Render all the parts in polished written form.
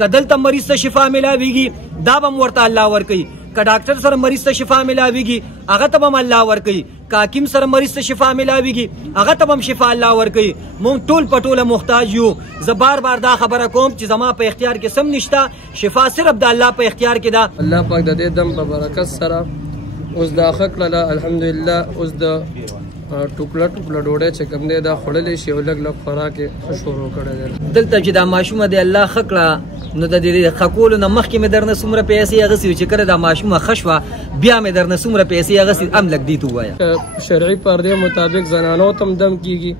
کدلته مریض ته شفا ملاویږي دا به ورته الله ورکوي. که ډاکټر سره مریض ته شفا ملاویږي هغه ته به الله ورکوي. که حکیم سره مریض ته شفا ملاویږي هغه ته به شفا الله ورکوي. مونږ ټول په ټوله محتاج یو. زه بار بار دا خبره کوم چې زما په اختیار کې سم نشته، شفا صرف د الله په اختیار کې ده. الله پاک د دې دم په برکت سره اوس دا ښه کړله الحمدلله. اوس د ټوکړه ډوډۍ چې کوم دی دا خوړلی شي او لږ لږ خوراک یې ښه شروع کړی دی. دلته چې دا ماشومه دی الله ښه کړه نو د دې ښه کولو نه مخکې مې درنه څومره پیسې اخیستې وي چې کله دا ماشومه ښه شوه بیا مې درنه څومره پیسې اخیستې هم لږ دې ته ووایه. شرعي پردې مطابق زنانو ته هم دم کېږي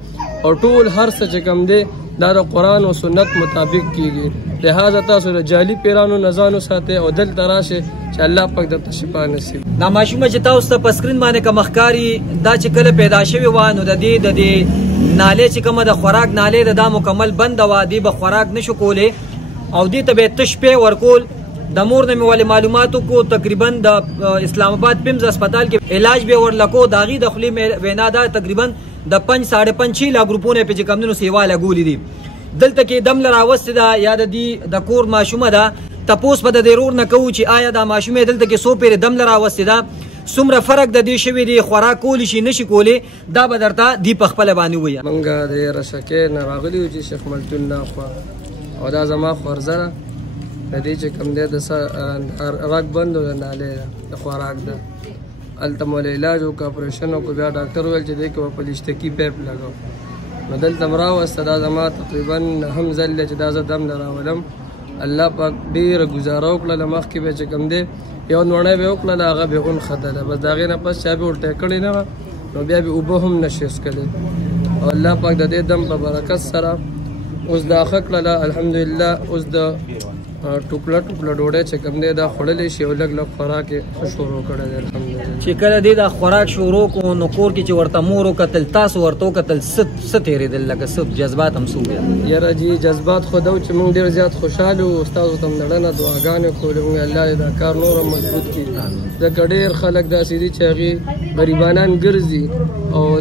او ټول هر څه چې کوم دی دا د قرآن او سنت مطابق کېږي. لہذا تاسو د جعلي پیرانو نه ځان وساتئ او دلته راشئ چې الله پاک درته شفا نصیب. دا ماشومه چې تاسو ته په سکرین باندې که مخکاري دا چې کله پیدا شوې وه نو د دې نالې چې کومه د خوراک نالې ده دا مکمل بنده وه. دې به خوراک نشو کولی او دې ته به یې تش پی ورکول. د مور نه مې ولې معلومات وکړو تقریبا د اسلام آباد پیمز هسپتال کې علاج به ورلکو د هغې د خولې وینا دا تقریبا د 5.5 لا ګروپونه پې چې کمونو سیوا لګولي دي. دلته کې دم له راوستې ده یا د کور ماشومه ده. تپوس به د دې رور نه کوو چې آیا دا ماشومې دلته کې څو پیرې دم له راوستې ده، څومره فرق د دې شوی دی، خوراک کولی شي نشي کولی، دا به درته دی په خپله باندې ووایه. موږ د رشکې نه راغلي یو چې شیخ ملتون نه خوا او دا زما خورزه ده. د دې چې کوم دی د رګ بند د نالې د خوراک ده. هلته مو علاج وکړو اپریشن وکړو بیا ډاکټر وویل چې دی که به پلیسټکي پیپ لګو. نو دلته م راوسته دا زما تقریبا هم ځل دی چې دا زه دم نه راولم. الله پاک ډېره ګزاره وکړله. مخکې به چې کوم دی یو نوڼی به یې وکړله هغه به یې ونښتله، بس د هغې نه پس چا به الټی کړې نه وه نو بیا به اوبه هم نشي څښلی. او الله پاک د دې دم په برکت سره اوس دا ښه کړله الحمدلله. اوس د ټوکړه ډوډۍ چې کوم دی دا خوړلی شي او لږ لږ خوراک یې ښه شروع کړی دی الحمدلله. چې کله دې دا خوراک شروع کړو نو کور کې چې ورته مور وکتل تاسو ورته وکتل څه تېرېدل لکه څه جذبات هم څه وویل؟ یاره جي جذبات خو دا و چې موږ ډېر زیات خوشحاله وو. استادو ته مننه دعاګانې کولې موږ الله دې دا کار نور هم مضبوط کړي. ځکه ډېر خلک داسې دي چې هغې غریبانان ګرځي او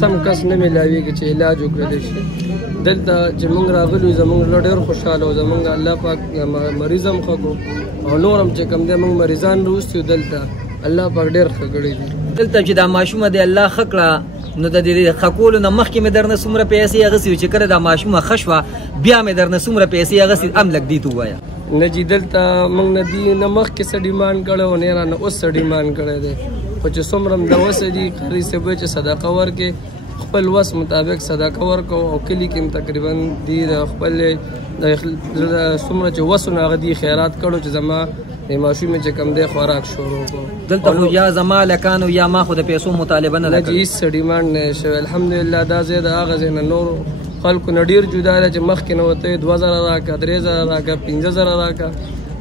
سم کس نه میلاویږي چې علاج وکړلی شي. دلته چې موږ راغلو زموږ زړه ډېر خوشحاله و. زموږ الله پاک مریض هم ښه کړو او نور هم چې کوم دی موږ مریضان روستي یو دلته الله پاک ډېر ښه کړي دي. دلته چې دا ماشومه دی الله ښه کړه نو د دې ښه کولو نه مخکې مې درنه څومره پیسې اخیستې وي چې کله دا ماشومه ښه شوه بیا مې درنه څومره پیسې اخیستې هم لږ دې ته ووایه. نه جي دلته موږ نه دي نه مخکې څه ډیمانډ کړی او نه رانه اوس څه ډیمانډ کړی دی. خو چې څومره هم د وسه دي قاري صاحب وایي چې صدقه ورکړې خپل وس مطابق صدقه ورکو او کلي کې تقریبا دي د خپل څومره چې وس نه هغه دي خیرات کړو چې زما د ماشومې چې کوم دی خوراک شروع کړو. دلته خو یا زما لکانو یا ما خو د پیسو مطالبه نه ده کړې. هېڅ څه ډیمانډ نه شوی الحمدلله. دا ځای د هغه ځای نه نور خلکو نه ډېر جدا ده چې مخکې نه ورته 2000 راکړه 3000 راکړه 15000 راکړه.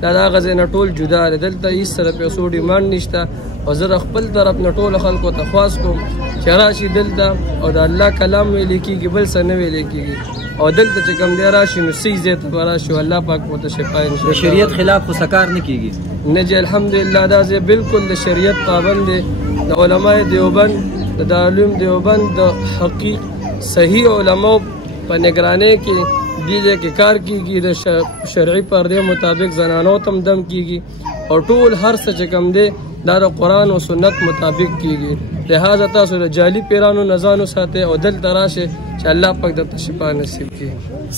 دا د هغه ځای نه ټول جدا ده. دلته هېڅ سره پیسو ډیمانډ نشته او زه د خپل طرف نه ټولو خلکو ته خواست کوم چې راشي دلته او د الله کلام ویلی کېږي بل څه نه ویلی کېږي او دلته چې کوم دی راشي نو صحیح ځای ته به راشي الله پاک ورته شفا د شریعت خلاف خو څه کار نه کېږي. نه جی الحمدلله دا ځای بالکل د شریعت پابند دی. د علماء دیوبند د دارالعلوم دیوبند د حقیق صحیح علماء په نگرانۍ کې دې ځای کې کار کېږي. د شرعي پردې مطابق زنانو ته هم دم کېږي او ټول هر څه چې کوم دی دا د قرآن او سنت مطابق کېږي. لہذا تاسو د جعلي پیرانو نه ځان وساتئ او دلته راشئ چې الله پاک درته شفا نصیب کړي.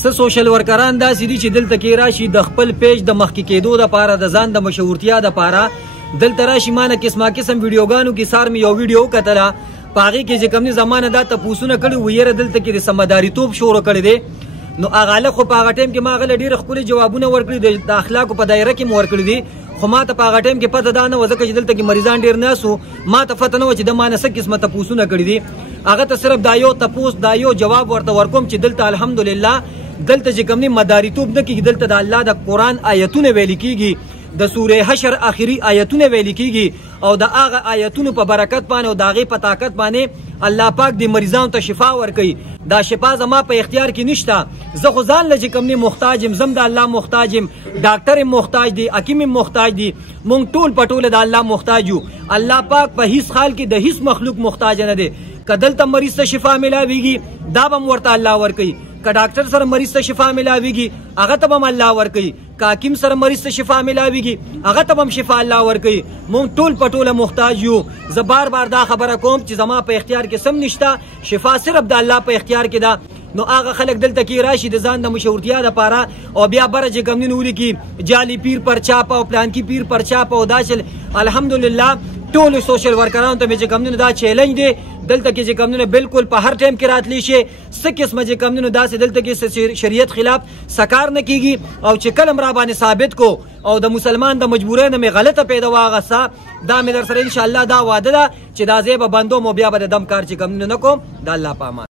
څه سوشل ورکران داسې دي چې دلته کې راشي د خپل پیج د مخکې کېدو دپاره د ځان د مشهورتیا دپاره دلته راشي. ما نه قسمه قسم ویډیوګانو کې سار مې یو ویډیو وکتله په هغې کې چې کوم زمانه دا تپوسونه کړي وو یاره دلته کې د سمداریتوب شروع کړی دی. نو هغه هلک خو په هغه ټایم کې ما هغه له ډېرې ښکلې جوابونه ورکړي د اخلاقو په دایره کې مو ورکړي دي. خو ما ته په هغه ټایم کې پته دا نه وه ځکه چې دلته کې مریضان ډېر ناست وو. ما ته پته نه وه چې د ما نه څه قسمه تپوسونه کړي دي. هغه ته صرف دا یو تپوس دا یو جواب ورته ورکوم چې دلته الحمدلله دلته چې کوم دی مداریتوب نه کېږي. دلته د الله د قرآن آیتونه ویلي کېږي، د سوره حشر آخري آیتونه ویلي کېږي او د هغه آیتونو په برکت باندې او د هغې په طاقت باندې الله پاک د مریضانو ته شفا ورکوي. دا شفا زما په اختیار کې نشته. زه خو ځان له چې کوم دی محتاج یم، زم د الله محتاج یم، ډاکټر یم محتاج دی، حکیم یم محتاج دی، مونږ ټول په ټوله د الله محتاج یو. الله پاک په هیڅ حال کې د هیڅ مخلوق محتاج نه دی. که دلته مریض ته شفا ملاویږي دا به ورته الله ورکوي. که ډاکټر سره مریض ته شفا ملاویږي هغه ته هم الله ورکوي، که حکیم سره مریض ته شفا ملاویږي هغه ته هم شفا الله ورکوي. مونږ ټول په ټوله محتاج یو. زه بار بار دا خبره کوم چې زما په اختیار کې سم نشته، شفا صرف د الله په اختیار کې ده. نو هغه خلک دلته کې راشي د ځان د مشهورتیا دپاره او بیا بره چې کوم دین ولیکي جعلي پیر پر چاپه او پلانکي پیر پر چاپه او دا چل. الحمدلله ټولو سوشل ورکرانو ته مې چې کوم دین دا چیلنج دی دلته کې چې کوم دین بالکل په هر ټایم کې راتلی شي. څه قسمه چې کوم دین داسې دلته کې شریعت خلاف سکار نه کیږي او چې کلم را باندې ثابت کو او د مسلمان د مجبورۍ نه مې غلطه پیدا واغسه دا مې در سره ان شاء الله دا وعده ده چې دا زه به بندوم او بیا به د دم کار چې کوم نه کوم. د الله په امان.